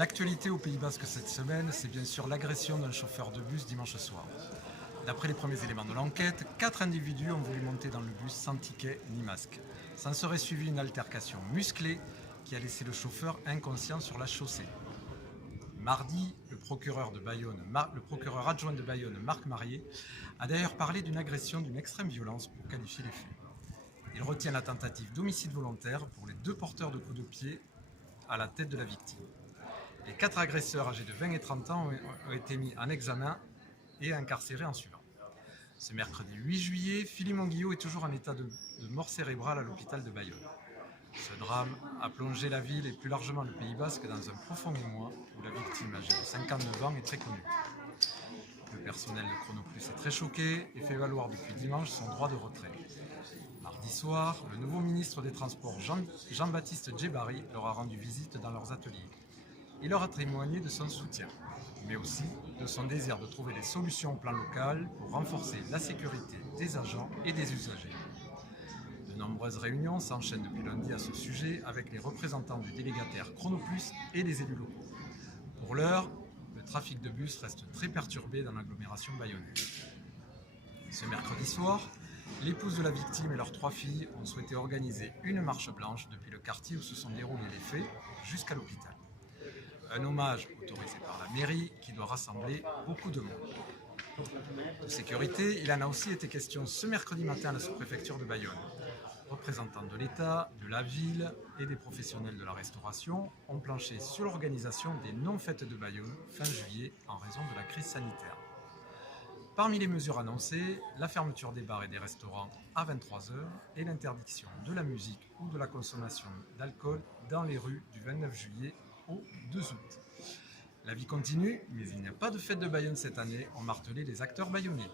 L'actualité au Pays Basque cette semaine, c'est bien sûr l'agression d'un chauffeur de bus dimanche soir. D'après les premiers éléments de l'enquête, 4 individus ont voulu monter dans le bus sans ticket ni masque. S'en serait suivi une altercation musclée qui a laissé le chauffeur inconscient sur la chaussée. Mardi, le procureur adjoint de Bayonne, Marc Marié, a d'ailleurs parlé d'une agression d'une extrême violence pour qualifier les faits. Il retient la tentative d'homicide volontaire pour les 2 porteurs de coups de pied à la tête de la victime. Les 4 agresseurs âgés de 20 et 30 ans ont été mis en examen et incarcérés en suivant. Ce mercredi 8 juillet, Philemon Guillot est toujours en état de mort cérébrale à l'hôpital de Bayonne. Ce drame a plongé la ville et plus largement le Pays Basque dans un profond émoi où la victime âgée de 59 ans est très connue. Le personnel de Chronoplus est très choqué et fait valoir depuis dimanche son droit de retrait. Mardi soir, le nouveau ministre des Transports Jean-Baptiste Djebari leur a rendu visite dans leurs ateliers. Il leur a témoigné de son soutien, mais aussi de son désir de trouver des solutions au plan local pour renforcer la sécurité des agents et des usagers. De nombreuses réunions s'enchaînent depuis lundi à ce sujet avec les représentants des délégataires Chronoplus et des élus locaux. Pour l'heure, le trafic de bus reste très perturbé dans l'agglomération bayonnaise. Ce mercredi soir, l'épouse de la victime et leurs 3 filles ont souhaité organiser une marche blanche depuis le quartier où se sont déroulés les faits jusqu'à l'hôpital. Un hommage autorisé par la mairie qui doit rassembler beaucoup de monde. De sécurité, il en a aussi été question ce mercredi matin à la sous-préfecture de Bayonne. Représentants de l'État, de la ville et des professionnels de la restauration ont planché sur l'organisation des non-fêtes de Bayonne fin juillet en raison de la crise sanitaire. Parmi les mesures annoncées, la fermeture des bars et des restaurants à 23 h et l'interdiction de la musique ou de la consommation d'alcool dans les rues du 29 juillet au 2 août. La vie continue, mais il n'y a pas de fête de Bayonne cette année, ont martelé les acteurs bayonnais.